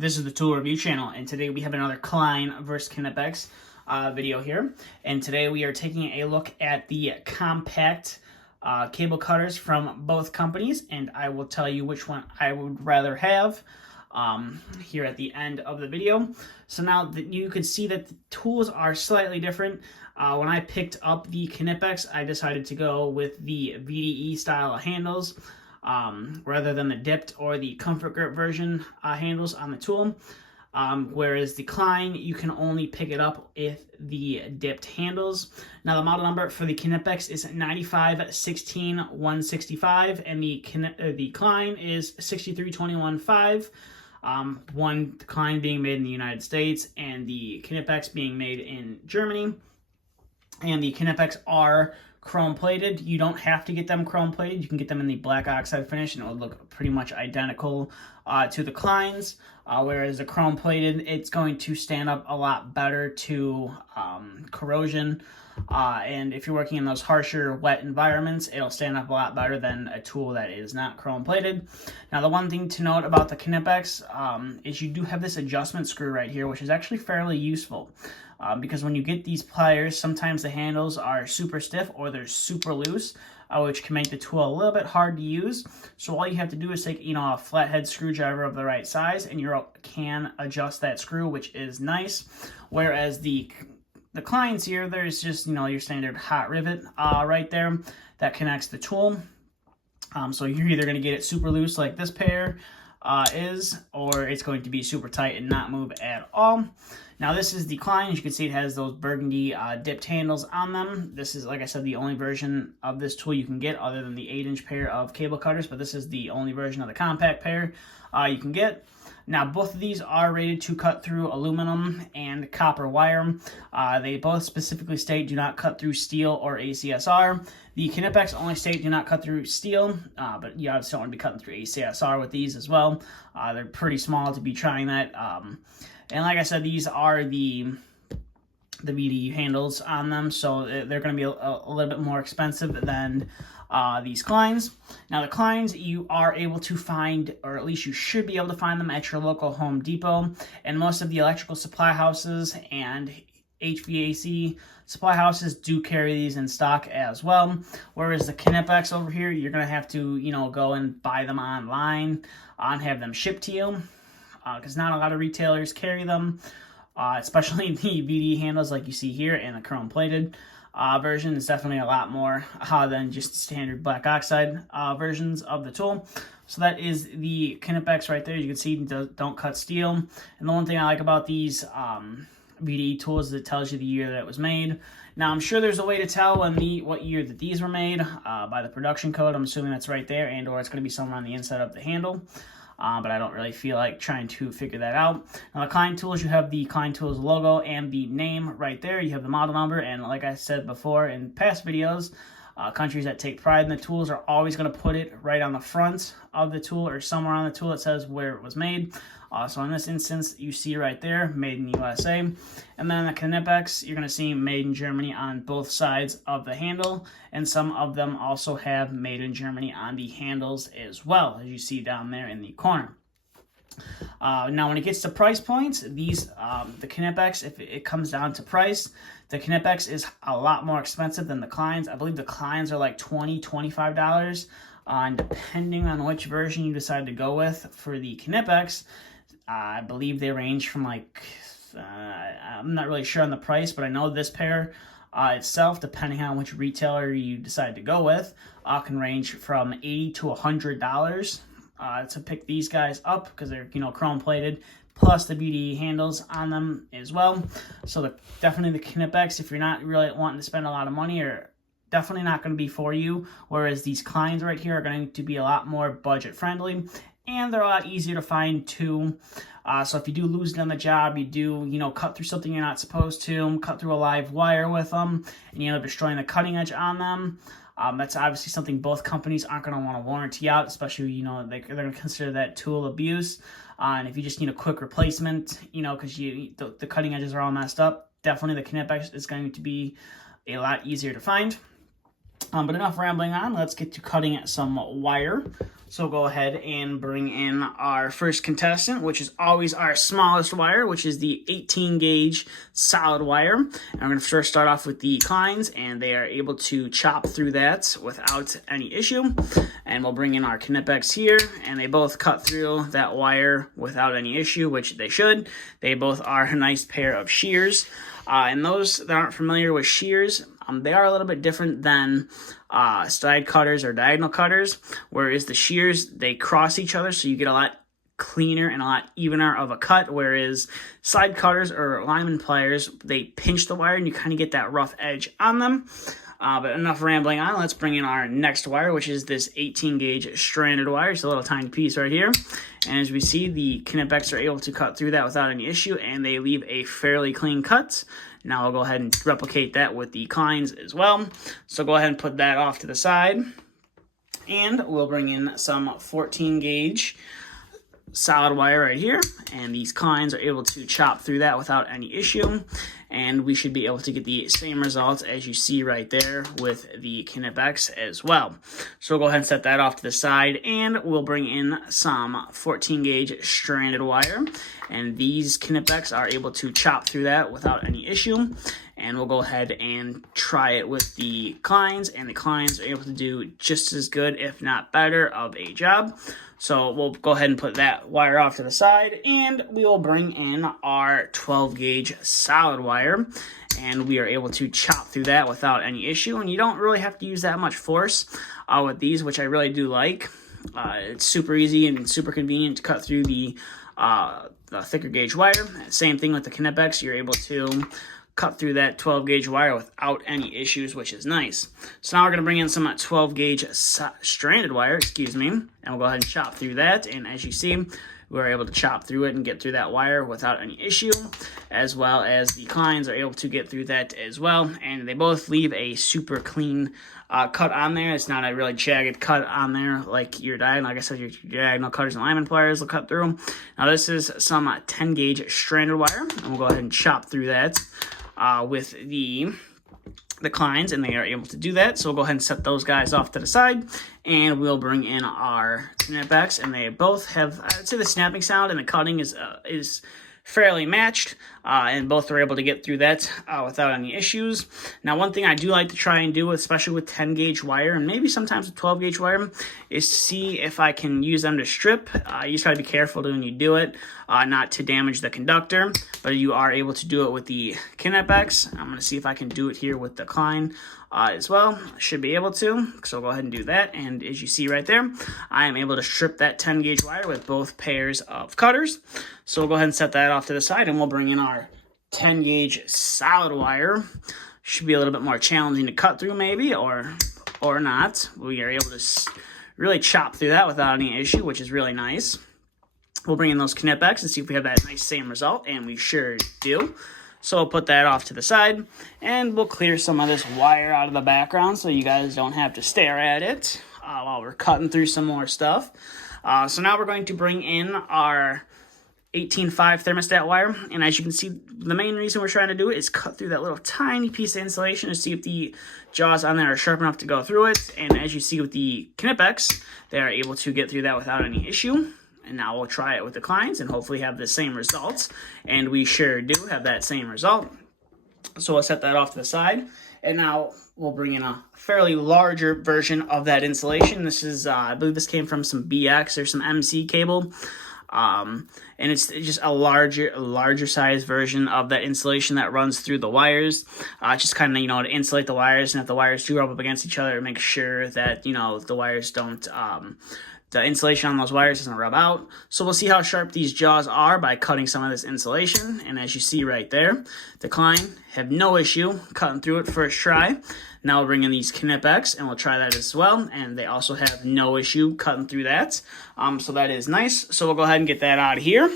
This is the tool review channel, and today we have another Klein versus Knipex video here. And today we are taking a look at the compact cable cutters from both companies, and I will tell you which one I would rather have here at the end of the video. So now that you can see that the tools are slightly different. When I picked up the Knipex, I decided to go with the VDE style handles rather than the dipped or the comfort grip version handles on the tool. Whereas the Klein, you can only pick it up with the dipped handles. Now the model number for the Knipex is 9516165, and the Klein is 63215. One Klein being made in the United States and the Knipex being made in Germany. And the Knipex are chrome plated. You don't have to get them chrome plated. You can get them in the black oxide finish and it would look pretty much identical to the Kleins. Whereas the chrome plated, it's going to stand up a lot better to corrosion. And if you're working in those harsher, wet environments, it'll stand up a lot better than a tool that is not chrome plated. Now, the one thing to note about the Knipex is you do have this adjustment screw right here, which is actually fairly useful. Because when you get these pliers, sometimes the handles are super stiff or they're super loose, which can make the tool a little bit hard to use. So all you have to do is take, a flathead screwdriver of the right size, and you can adjust that screw, which is nice. Whereas the Kleins here, there's just, your standard hot rivet right there that connects the tool. So you're either going to get it super loose like this pair is, or it's going to be super tight and not move at all. Now this is the Klein. As you can see, it has those burgundy dipped handles on them. This is, like I said, the only version of this tool you can get other than the 8-inch pair of cable cutters, but this is the only version of the compact pair you can get. Now, both of these are rated to cut through aluminum and copper wire. They both specifically state do not cut through steel or ACSR. The Knipex only state do not cut through steel, but you obviously don't want to be cutting through ACSR with these as well. They're pretty small to be trying that. And like I said, these are the VDE handles on them, so they're going to be a little bit more expensive than these Kleins. Now the Kleins, you are able to find, or at least you should be able to find them at your local Home Depot, and most of the electrical supply houses and HVAC supply houses do carry these in stock as well. Whereas the Knipex over here, you're going to have to, go and buy them online and have them shipped to you, because not a lot of retailers carry them, especially the VDE handles like you see here, and the chrome plated version is definitely a lot more than just standard black oxide versions of the tool. So that is the Knipex right there. You can see don't cut steel. And the one thing I like about these VDE tools is it tells you the year that it was made. Now I'm sure there's a way to tell what year that these were made by the production code. I'm assuming that's right there, and or it's going to be somewhere on the inside of the handle. But I don't really feel like trying to figure that out. Now, the Klein tools, you have the Klein tools logo and the name right there. You have the model number, and like I said before in past videos, countries that take pride in the tools are always going to put it right on the front of the tool or somewhere on the tool that says where it was made. So in this instance, you see right there, made in USA. And then the Knipex, you're going to see made in Germany on both sides of the handle. And some of them also have made in Germany on the handles as well, as you see down there in the corner. Now, when it gets to price points, these the Knipex, if it comes down to price, the Knipex is a lot more expensive than the Kleins. I believe the Kleins are like $20, $25. And depending on which version you decide to go with for the Knipex, I believe they range from like, I'm not really sure on the price, but I know this pair itself, depending on which retailer you decide to go with, can range from $80 to $100 to pick these guys up, because they're, chrome plated, plus the VDE handles on them as well. So definitely the Knipex, if you're not really wanting to spend a lot of money, are definitely not going to be for you. Whereas these Kleins right here are going to be a lot more budget friendly, and they're a lot easier to find too. So if you do lose it on the job, you do, cut through something you're not supposed to, cut through a live wire with them, and you end up destroying the cutting edge on them. That's obviously something both companies aren't going to want to warranty out, especially, they're going to consider that tool abuse. And if you just need a quick replacement, because the cutting edges are all messed up, definitely the Knipex is going to be a lot easier to find. But enough rambling on, let's get to cutting some wire. So go ahead and bring in our first contestant, which is always our smallest wire, which is the 18 gauge solid wire. And we're going to first start off with the Kleins, and they are able to chop through that without any issue. And we'll bring in our Knipex here, and they both cut through that wire without any issue, which they should. They both are a nice pair of shears. And those that aren't familiar with shears, they are a little bit different than side cutters or diagonal cutters, whereas the shears, they cross each other, so you get a lot cleaner and a lot evener of a cut, whereas side cutters or lineman pliers, they pinch the wire and you kind of get that rough edge on them. But enough rambling on, let's bring in our next wire, which is this 18 gauge stranded wire. It's a little tiny piece right here. And as we see, the Knipex are able to cut through that without any issue, and they leave a fairly clean cut. Now I'll go ahead and replicate that with the Kleins as well. So go ahead and put that off to the side. And we'll bring in some 14 gauge solid wire right here, and these Kleins are able to chop through that without any issue, and we should be able to get the same results as you see right there with the Knipex as well. So we'll go ahead and set that off to the side, and we'll bring in some 14 gauge stranded wire, and these Knipex are able to chop through that without any issue. And we'll go ahead and try it with the Kleins, and the Kleins are able to do just as good, if not better, of a job. So we'll go ahead and put that wire off to the side, and we will bring in our 12 gauge solid wire, and we are able to chop through that without any issue. And you don't really have to use that much force with these, which I really do like. It's super easy and super convenient to cut through the thicker gauge wire. Same thing with the Knipex, you're able to cut through that 12 gauge wire without any issues, which is nice. So now we're going to bring in some 12 gauge stranded wire, and we'll go ahead and chop through that. And as you see, we're able to chop through it and get through that wire without any issue, as well as the Kleins are able to get through that as well. And they both leave a super clean cut on there. It's not a really jagged cut on there like your diagonal. Like I said, your diagonal cutters and lineman pliers will cut through. Now this is some 10 gauge stranded wire, and we'll go ahead and chop through that with the Kleins, and they are able to do that. So we'll go ahead and set those guys off to the side, and we'll bring in our Knipex, and they both have, I'd say the snapping sound and the cutting is fairly matched, and both are able to get through that without any issues. Now, one thing I do like to try and do, especially with 10 gauge wire, and maybe sometimes with 12 gauge wire, is to see if I can use them to strip. You just got to be careful when you do it, not to damage the conductor, but you are able to do it with the Knipex. I'm going to see if I can do it here with the Klein as well. I should be able to, so I'll go ahead and do that. And as you see right there, I am able to strip that 10 gauge wire with both pairs of cutters. So we'll go ahead and set that off to the side, and we'll bring in our 10 gauge solid wire. Should be a little bit more challenging to cut through maybe, or not. We are able to really chop through that without any issue, which is really nice. We'll bring in those Knipex and see if we have that nice same result, and we sure do. So we'll put that off to the side, and we'll clear some of this wire out of the background so you guys don't have to stare at it while we're cutting through some more stuff. So now we're going to bring in our 18.5 thermostat wire, and as you can see, the main reason we're trying to do it is cut through that little tiny piece of insulation to see if the jaws on there are sharp enough to go through it. And as you see with the Knipex, they are able to get through that without any issue. And now we'll try it with the Kleins and hopefully have the same results. And we sure do have that same result. So we'll set that off to the side. And now we'll bring in a fairly larger version of that insulation. This is, I believe this came from some BX or some MC cable. And it's just a larger size version of that insulation that runs through the wires, just kind of, to insulate the wires. And if the wires do rub up against each other, make sure that, the wires don't, the insulation on those wires doesn't rub out. So we'll see how sharp these jaws are by cutting some of this insulation. And as you see right there, the Klein have no issue cutting through it first try. Now we'll bring in these Knipex and we'll try that as well. And they also have no issue cutting through that. So that is nice. So we'll go ahead and get that out of here.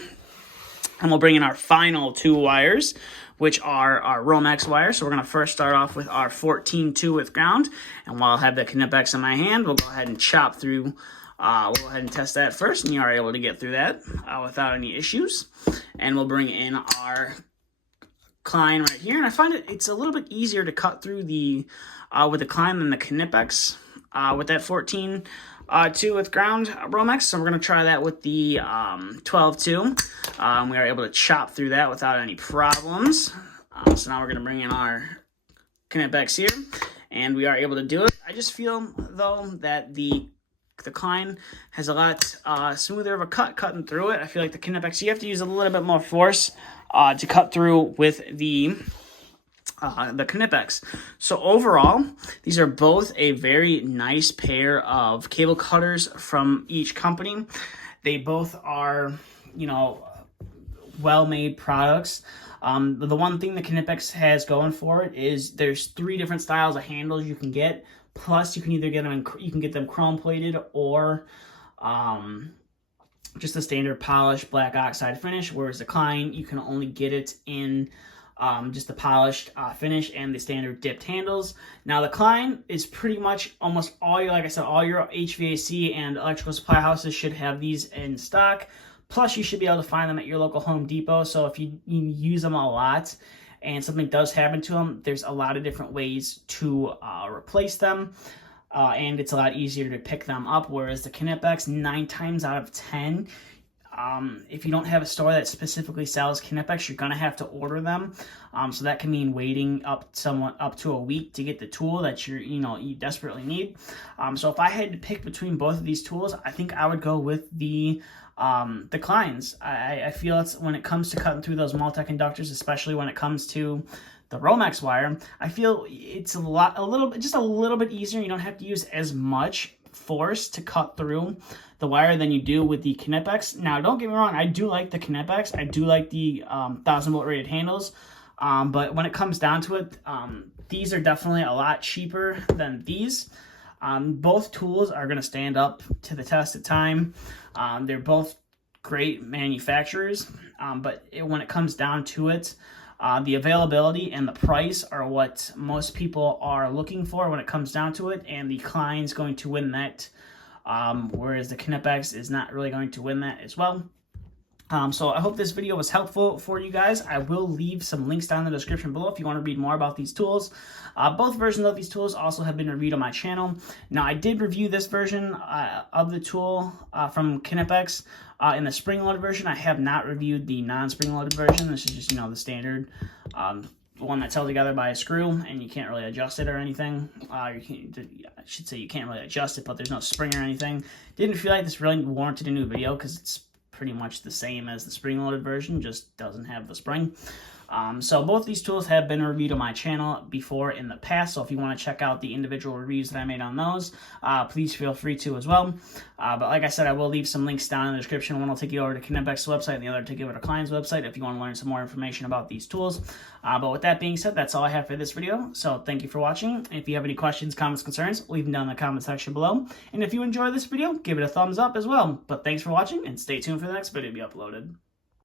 And we'll bring in our final two wires, which are our Romex wires. So we're going to first start off with our 14-2 with ground. And while I have the Knipex in my hand, we'll go ahead and chop through. We'll go ahead and test that first, and you are able to get through that without any issues. And we'll bring in our Klein right here. And I find it's a little bit easier to cut through the with the Klein than the Knipex with that 14 2 with ground Romex, so we're going to try that with the 12-2. We are able to chop through that without any problems. So now we're going to bring in our Knipex here, and we are able to do it. I just feel, though, that the Klein has a lot smoother of a cut cutting through it. I feel like the Knipex, you have to use a little bit more force to cut through with the Knipex. So overall, these are both a very nice pair of cable cutters from each company. They both are, you know, well-made products. The one thing the Knipex has going for it is there's 3 different styles of handles you can get. Plus, you can either get them chrome plated or just a standard polished black oxide finish. Whereas the Klein, you can only get it in just the polished finish and the standard dipped handles. Now the Klein is pretty much almost all your, like I said, all your HVAC and electrical supply houses should have these in stock. Plus, you should be able to find them at your local Home Depot. So if you use them a lot and something does happen to them, there's a lot of different ways to replace them. And it's a lot easier to pick them up. Whereas the Knipex, 9 times out of 10, if you don't have a store that specifically sells Knipex, you're going to have to order them. So that can mean waiting up to a week to get the tool that you desperately need. So if I had to pick between both of these tools, I think I would go with the Kleins. I feel it's, when it comes to cutting through those multi-conductors, especially when it comes to the Romex wire, I feel it's just a little bit easier. You don't have to use as much force to cut through the wire than you do with the Knipex. Now, don't get me wrong, I do like the Knipex. I do like the 1000-volt rated handles. But when it comes down to it, these are definitely a lot cheaper than these. Both tools are going to stand up to the test of time. They're both great manufacturers, but when it comes down to it, the availability and the price are what most people are looking for when it comes down to it, and the Klein's going to win that, whereas the Knipex is not really going to win that as well. So I hope this video was helpful for you guys. I will leave some links down in the description below if you want to read more about these tools. Both versions of these tools also have been reviewed on my channel. Now, I did review this version of the tool from Knipex in the spring-loaded version. I have not reviewed the non-spring-loaded version. This is just, the standard one that's held together by a screw, and you can't really adjust it or anything. I should say you can't really adjust it, but there's no spring or anything. Didn't feel like this really warranted a new video because it's pretty much the same as the spring-loaded version, just doesn't have the spring. So both these tools have been reviewed on my channel before in the past, so if you want to check out the individual reviews that I made on those, please feel free to as well. But like I said, I will leave some links down in the description. One will take you over to Knipex's website, and the other will take you over to Klein's website if you want to learn some more information about these tools. But with that being said, that's all I have for this video, so thank you for watching. If you have any questions, comments, concerns, leave them down in the comment section below. And if you enjoyed this video, give it a thumbs up as well. But thanks for watching, and stay tuned for the next video to be uploaded.